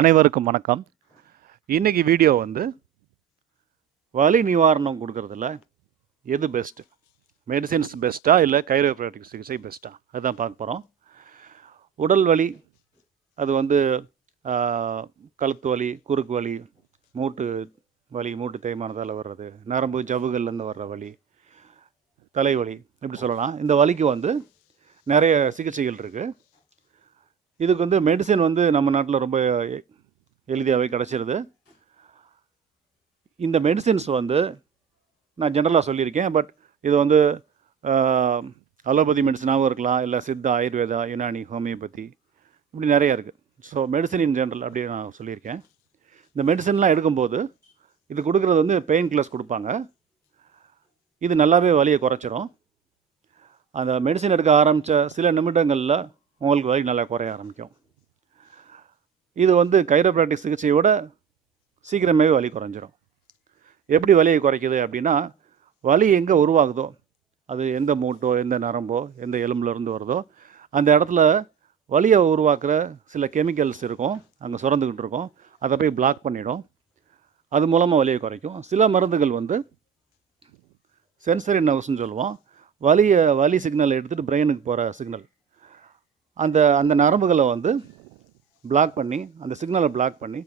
அனைவருக்கும் வணக்கம். இன்னைக்கு வீடியோ வந்து வலி நிவாரணம் குடுக்குறதுல எது பெஸ்ட்? மெடிசின்ஸ் பெஸ்ட்டா? இல்ல கைரோபிராக்டிக் சிகிச்சை பெஸ்ட்டா? அதுதான் பார்க்க போறோம். உடல் வலி அது வந்து ஆ, கழுத்து வலி, குறுக்கு வலி, மூட்டு வலி, மூட்டு தேய்மானத்தால வர்றது, நரம்பு ஜவ்வுகள்லேருந்து வர்ற வலி, தலைவலி இப்படி சொல்லலாம். இந்த வலிக்கு வந்து நெறைய சிகிச்சைகள் இருக்கு. இதுக்கு வந்து மெடிசின் வந்து நம்ம நாட்டில ரொம்ப எளிதாவே கிடைச்சிருது. இந்த மெடிசின்ஸ் வந்து நான் ஜெனரலா சொல்லியிருக்கேன். பட் இது வந்து ஆ, அலோபதி மெடிசினாவும் இருக்கலாம். இல்ல சித்தா, ஆயுர்வேதா, யுனானி, ஹோமியோபதி இப்படி நெறைய இருக்கு. ஸோ மெடிசின் இன் ஜெனரல் அப்படி நான் சொல்லியிருக்கேன். இந்த மெடிசின்லாம் எடுக்கும்போது, இது குடுக்குறது வந்து பெயின் கில்லர்ஸ் குடுப்பாங்க. இது நல்லாவே வலிய குறைச்சிரும். அந்த மெடிசின் எடுக்க ஆரம்பிச்ச சில நிமிடங்கள்ல உங்களுக்கு வலி நல்லா குறைய ஆரம்பிக்கும். இது வந்து கைரோபிராக்டிக் சிகிச்சைய விட சீக்கிரமாவே வலி குறைஞ்சிரும். எப்படி வலிய குறைக்குது அப்படின்னா, வலி எங்க உருவாகுதோ, அது எந்த மூட்டோ, எந்த நரம்போ, எந்த எலும்புலேருந்து வருதோ, அந்த இடத்துல வலிய உருவாக்குற சில கெமிக்கல்ஸ் இருக்கும். அங்க சுரந்துக்கிட்டு இருக்கும். அத போய் பிளாக் பண்ணிடும். அது மூலமா வலிய குறைக்கும். சில மருந்துகள் வந்து சென்சரி நர்வ்ஸ்ன்னு சொல்லுவோம். வலி சிக்னல எடுத்துட்டு பிரெயினுக்கு போற சிக்னல். அந்த அந்த நரம்புகள வந்து பிளாக் பண்ணி, அந்த சிக்னல பிளாக் பண்ணி,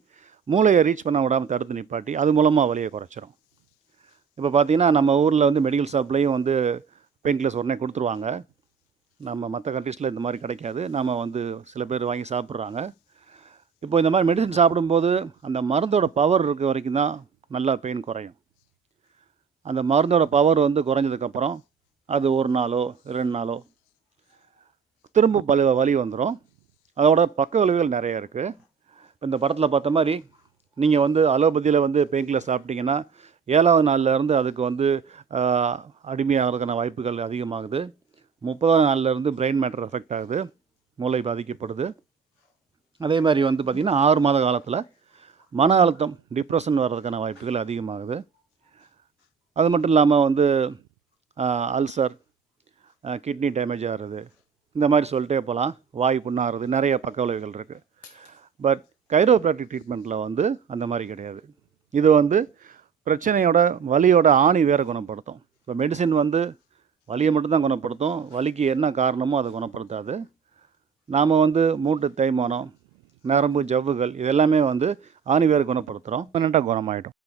மூளைய ரீச் பண்ண விடாம தடுத்து நிப்பாட்டி, அது மூலமா வலிய குறைச்சிரும். இப்ப பார்த்தீங்கன்னா, நம்ம ஊர்ல வந்து மெடிக்கல் ஷாப்லயும் வந்து பெயின் கில்லர்ஸ் உடனே குடுத்துருவாங்க. நம்ம மத்த கண்ட்ரீஸ்ல இந்த மாரி கிடைக்காது. நாம வந்து சில பேர் வாங்கி சாப்பிடுறாங்க. இப்போ இந்த மாரி மெடிசின் சாப்பிடும்போது, அந்த மருந்தோட பவர் இருக்க வரைக்கும் தான் நல்லா பெயின் குறையும். அந்த மருந்தோட பவர் வந்து குறைஞ்சதுக்கப்புறம், அது 1 நாளோ, 2 நாளோ திரும்ப வலி வந்துரும். அதோட பக்க விளைவுகள் நெறைய இருக்கு. இந்த படத்துல பார்த்த மாரி, நீங்க வந்து அலோபதியில வந்து பெயின் கில்லர் சாப்பிட்டீங்கன்னா, 7வது நாள்ல இருந்து அதுக்கு வந்து ஆ அடிமையாகறதுக்கான வாய்ப்புகள் அதிகமாகுது. 30வது நாள்ல இருந்து பிரெயின் மேட்டர் அஃபெக்ட் ஆகுது. மூளை பாதிக்கப்படுது. அதே மாரி வந்து பார்த்தீங்கன்னா, 6 மாத காலத்தில மன அழுத்தம், டிப்ரஷன் வர்றதுக்கான வாய்ப்புகள் அதிகமாகுது. அது மட்டும் இல்லாம வந்து அ அல்சர், கிட்னி டேமேஜ் ஆகுறது. இந்த மாரி சொல்லிட்டே போலாம். வாய் புண்ணாகுறது. நெறைய பக்க விளைவுகள் இருக்கு. பட் கைரோபிராக்டிக் ட்ரீட்மெண்ட்ல வந்து அந்த மாரி கிடையாது. இது வந்து பிரச்சனையோட வலியோட ஆணி வேர குணப்படுத்தும். இப்ப மெடிசின் வந்து வலிய மட்டும் தான் குணப்படுத்தும். வலிக்கு என்ன காரணமோ அத குணப்படுத்தாது. நாம வந்து மூட்டு தேய்மானம், நரம்பு, ஜவ்வுகள் இது எல்லாமே வந்து ஆணி வேர குணப்படுத்துறோம். பெர்மனன்ட்டா குணமாயிடும்.